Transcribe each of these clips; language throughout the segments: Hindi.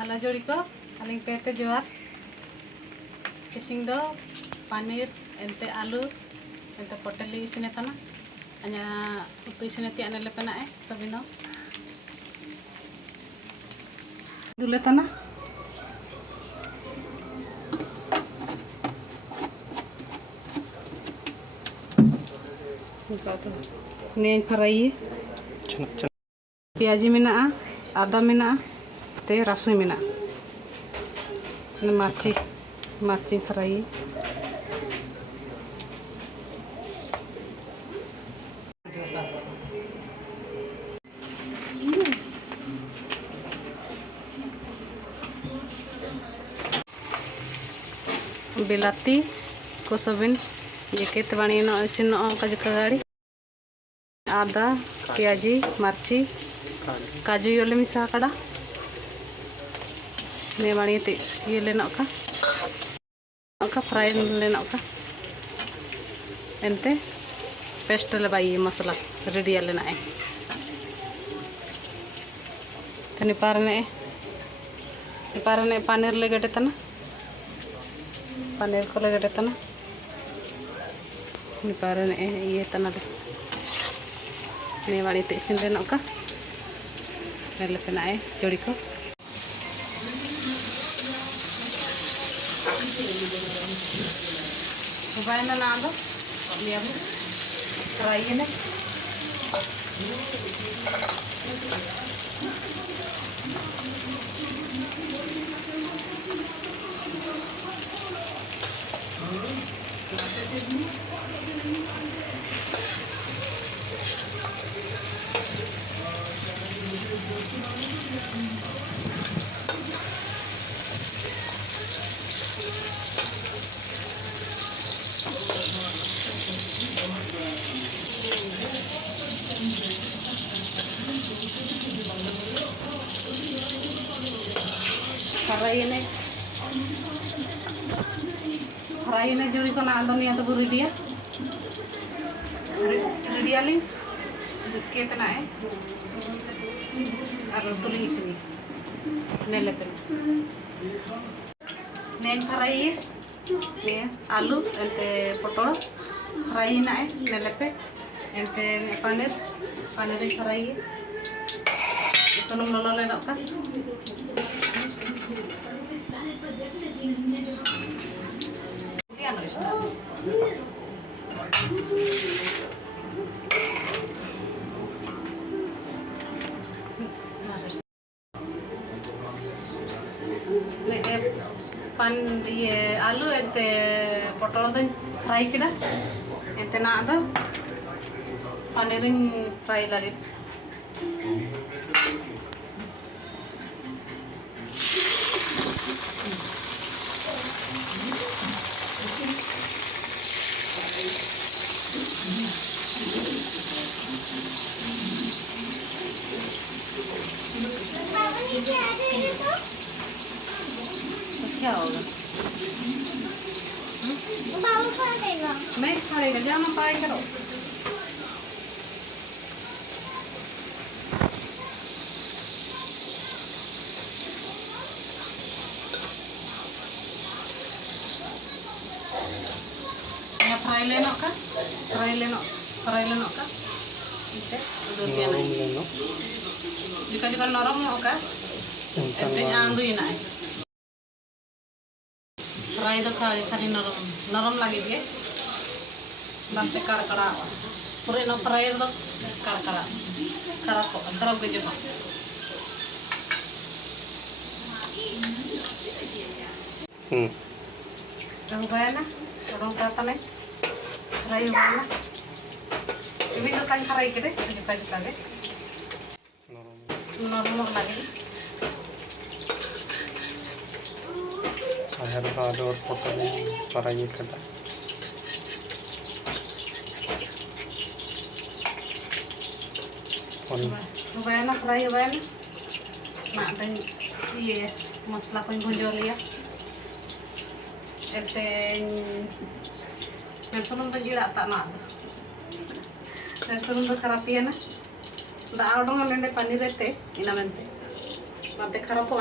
Halo juri ko, aling pete juar. Kising do, panir, ente alu, ente poteli isine tana. Hanya utu isine ti ane lepena sobino. Dule tana. Ini farai. Piaji mina, ada mina, te rasu mina. Ini marci farai. Belati, kosobin, ये केत बनी नो इसिन काजू कगाड़ी आदा पियाजी मर्ची काजू योले मिसा कड़ा ने बनी ते ये लेना का फ्राई लेना का एंते पेस्ट ले बाई मसाला रेडी लेना है तनी पारने पनीर ले गटे तना पनीर को ले गटे तना निपारन ये तना ने वाली ते इसिन लेना का ले पेना जोड़ी को उबायना ना दो लिया फ्राई ने फ्राई ने जोड़ी को ना दुनिया तो बुरी दिया रेडिया ली कितना है और तुली इसमें नेले पे नेन फ्राई ने आलू एंते पटल फ्राई ना है नेले पे एंते पनीर फ्राई सोनम लोलो लेना का ये आलू एंते पटल दो फ्राई किड़ा एंते ना दो पनीर फ्राई लगे क्या होगा बाबू खा लेगा मैं खाएगा जाना पाए करो या फ्राई लेना का इते दुनिया नहीं jika नरम होगा एंते आंदू ही ना फ्राई तो खाली नरम लगे दिए बनते कड़कड़ा पूरे नो फ्राई तो कड़ा को के जो हो गया ना रंग का नहीं फ्राई हो गया ना इवी तो काई फ्राई करे जुका दे नरम लगे आलू और पटल फ्राई करा हो गया ना फ्राई हो गया ना ये मसला को भुंजो लिया एते सुनम तो जीरा तना सुनम तो खराब है ना दा आवडोंग लेंडे पनीर एते इना मेंते खराब हो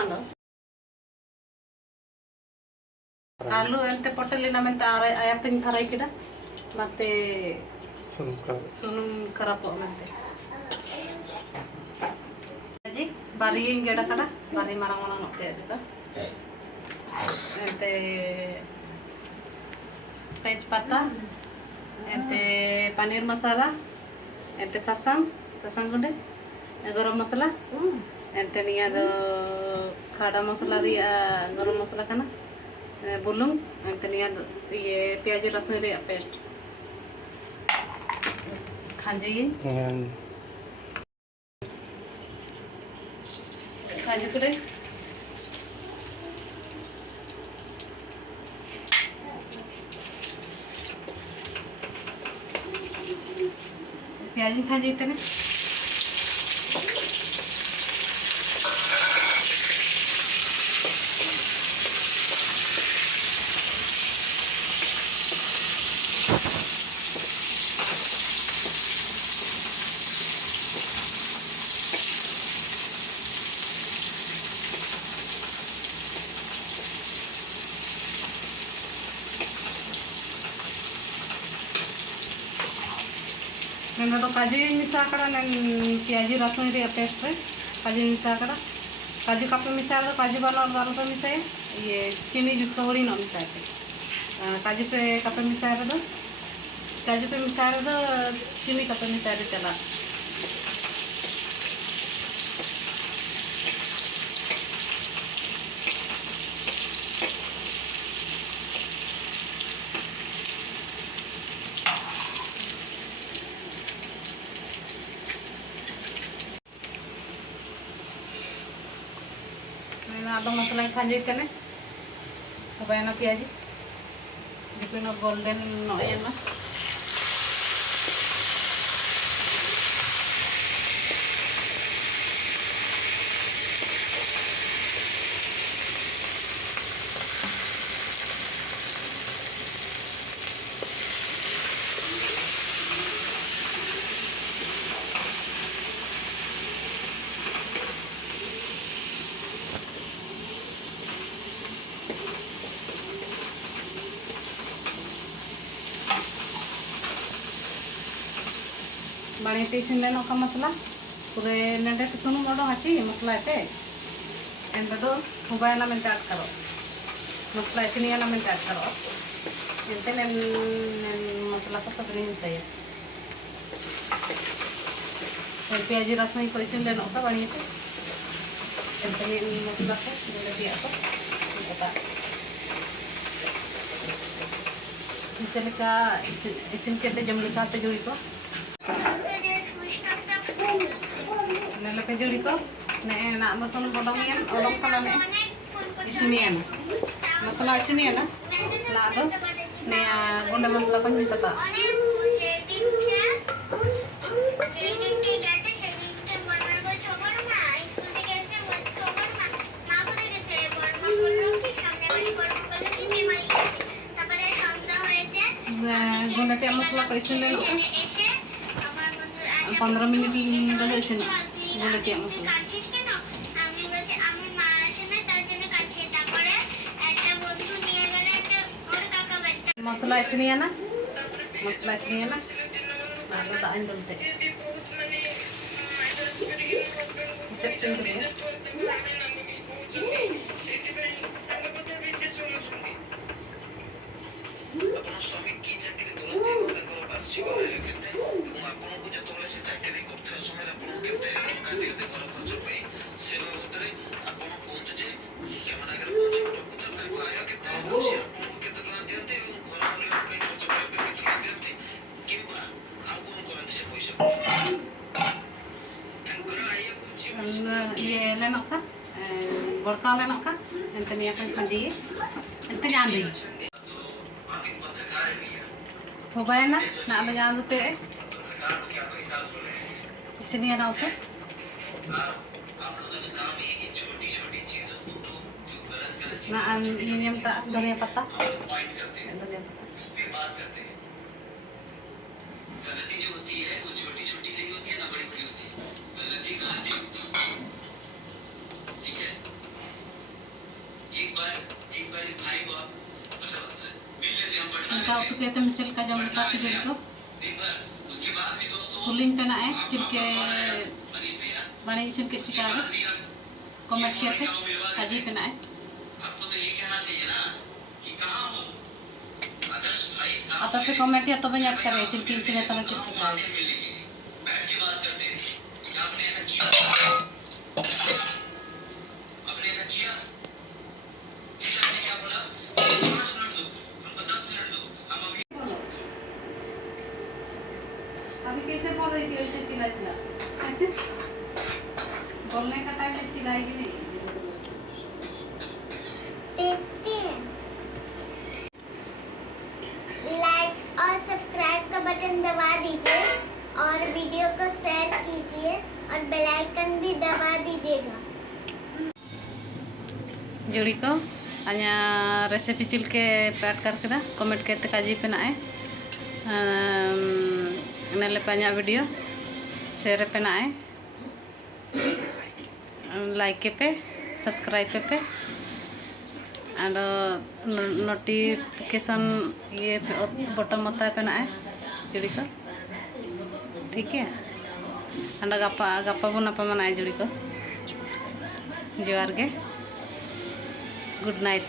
आलू एंते पोटलिना मेंते आयातिन फराई किदा मते सुनुम खरापो मेंते जी बारी गेड़ा कड़ा बारी मारंग मारंग नोते अदिदा एंते तेजपत्ता एंते पनीर मसाला एंते ससंग गुंडे गरम मसाला एंते निया दो खाड़ा मसाला रिया गरम मसाला कना बुलुंग एंते निया ये प्याज रसुन रिया पेस्ट खांजे खांजे करे प्याज खांजे इतने నేను కాజు మిసా అక్కడ నేను ప్యాజి రసం ఇది పేస్ట్ కాజు మిసా అక్కడ काजू कापे मिसाए तो काजू वाला पे मिसाए ये चीनी जो थोड़ी ना मिसाए थे काजू पे कापे मिसाए तो काजू पे मिसाए तो चीनी कापे मिसाए चला आदम मसला खांजे कने हबायना पियाजी दिपिनो गोल्डन नोयना बड़े तीसिन लेनो का मसला पूरे नेडे के सुनु मोडो हाची मसला ते एंड दो हुबायना में ऐड करो मसला इसनिया में ऐड करो एंते ने मसला को सब नहीं सही है प्याज रसम को इसिन लेनो का बड़ी ते एंते ने मसला को ले दिया को पता इसले का इसिन के जम लिखा ते जोई को नेलpe juri ko ne na mason bodongian odong kala ne isinian masala isinian na do ne gunda masala pan bisa ta gunda te masala ko isinian ko 15 minute दले इसिन गुंडा ते मसला मसला इसनिया ना ना दा अंदर ते सेक्शन के अपना स्वामी की चाकरी तुरंत करो बार्षिक ଆପଣଙ୍କୁ ଯେତେବେଳେ ସେ ଚାକିରି କରୁଥିବା ସମୟରେ ଆପଣଙ୍କୁ କେତେ ଟଙ୍କା ଦିଅନ୍ତି ଘର ଖର୍ଚ୍ଚ ପାଇଁ ସେ ବାବଦରେ ଆପଣ କୁହନ୍ତୁ ଯେ ସେମାନେ ଆଗରେ କୁହନ୍ତୁ ତାଙ୍କୁ ଆୟ କେତେ ସେ ଆପଣଙ୍କୁ କେତେ ଟଙ୍କା ଦିଅନ୍ତି ଏବଂ ଘର ପରିବାର ପାଇଁ ଖର୍ଚ୍ଚ କରିବା ପାଇଁ କେତେ ଟଙ୍କା ଦିଅନ୍ତି କିମ୍ବା ଆଉ କ'ଣ କରନ୍ତି ସେ ପଇସା ତାଙ୍କର ଆୟ ହେଉଛି ये लेना का बड़का लेना का एंते निया का खंडी एंते जान दी हो गया ना लगा दते इसलिए ना उठे ना ini yang tak धनिया पत्ता एक बार भाई इनका उतु कहते हैं चिल्का जम का जुड़ी को कुलिंग पे ना है चिल्के बने इसन के चिका कमेंट कहते काजी पे ना है आप पे कमेंट या तो बना करे चिल्की इसी तरह चिल्का अभी कैसे बोल रही थी वैसे चिल्ला चिल्ला बोलने का टाइम में चिल्लाएगी नहीं टेस्टी है। लाइक और सब्सक्राइब का बटन दबा दीजिए और वीडियो को शेयर कीजिए और बेल आइकन भी दबा दीजिएगा। जुड़ी को अन्या रेसिपी चिल्के पैट करके ना कमेंट कहते काजी पे ना है नले पे अन्या वीडियो शेयर पे ना है लाइक पे सब्सक्राइब पे एंड नोटिफिकेशन ये बटन होता है पे ना है जुड़ी को ठीक है एंड गप्पा बुना पे मना है जुड़ी को जोहार गे गुड नाइट।